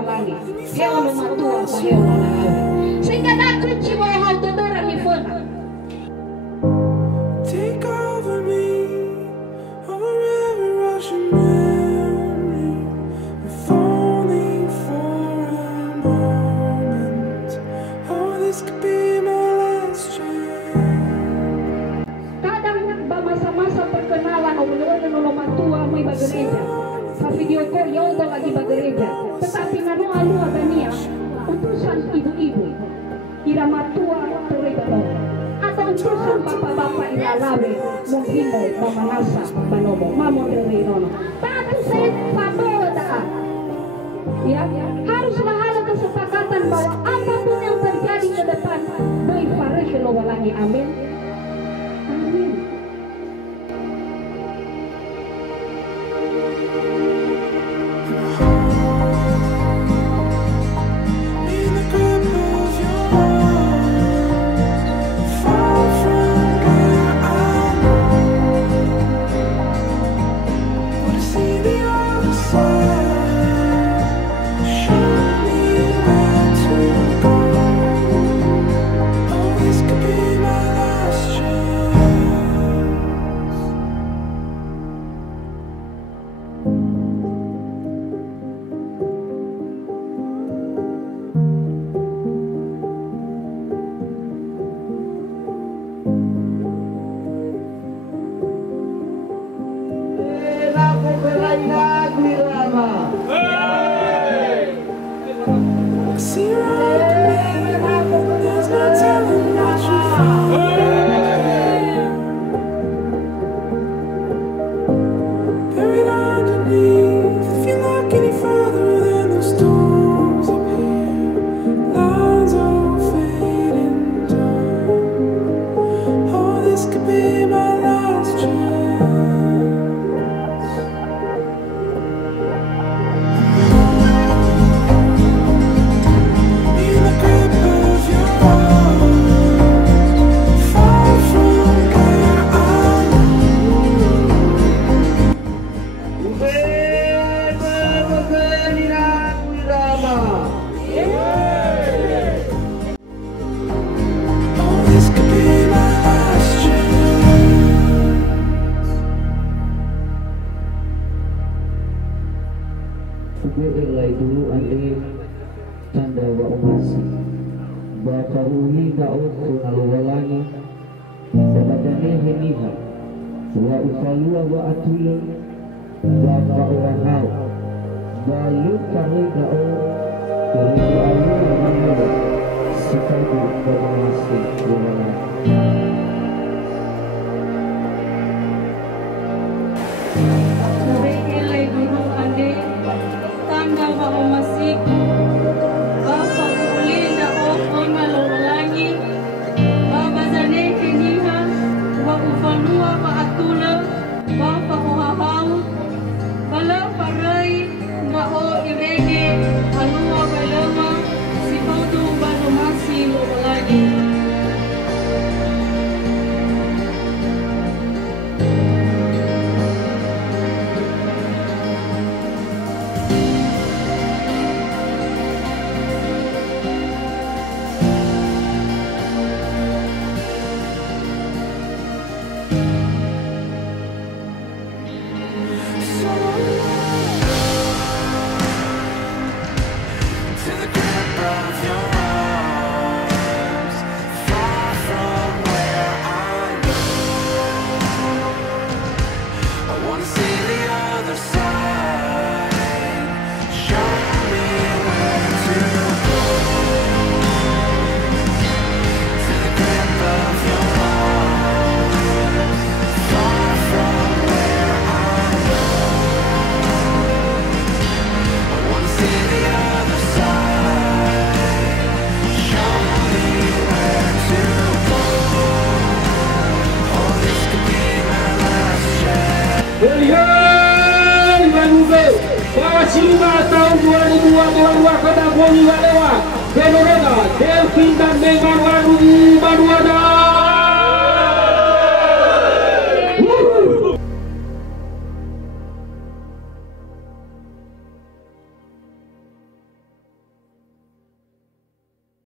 walangi heo no matua pa heo no naawe sehingga nakunci mo hau todora ni fona. Take over me, over every rushing memory, if only for a moment. Oh, this could be my last chance. Kadang ba masa-masa perkenalan o no matua may bagareja. Sa video ko, yodo lagi bagareja. Tetapi nanu-anu agania, utusan ibu-ibu. Ira matua tuloy balong. Atau utusan bapak-bapak ilalawe, menghimo, memanasa, manomo, mamoderi nono. Tapi saya paboda. Ya, harus ada kesepakatan bahwa apapun yang terjadi ke depan, baik Faresh lo walangi, amin. Amin. In the grip of your arms, far from where I wanna see the other side. Show me where to go. Oh, this could be my last chance. I see you around me, there's no telling what you'll find. Buried underneath, if you look any further than the storms up here, lines all fading down. Oh, this could be my last chance. In the grip of your arms, far from where I Oh, this could be my last chance. Ilai dulu ande tanda wa umasi bakaruli ka uku naluwalangi sabadane heniha wa usalua wa atula wa fa'urahau balu kahi ka o kiri alu manalo sikadu wa umasi luwalangi Ilai dulu ande tanda wa umasik bapa uli na o maluwalangi baba zane heniha wa ufanua wa atula bapa uhahau bala parai na o irege alua balama sifaudu balumasi luwalangi. To the grip of your arms, far from where I know. I wanna see the other side. Show me where to go. To the grip of your arms, far from where I know. I wanna see the other side. Show me where to go. Oh, this could be my last chance. Beliau Ibanuge bahwa 5 tahun 2022 Kota Boli Walewa Fenomena Delfin dan Megan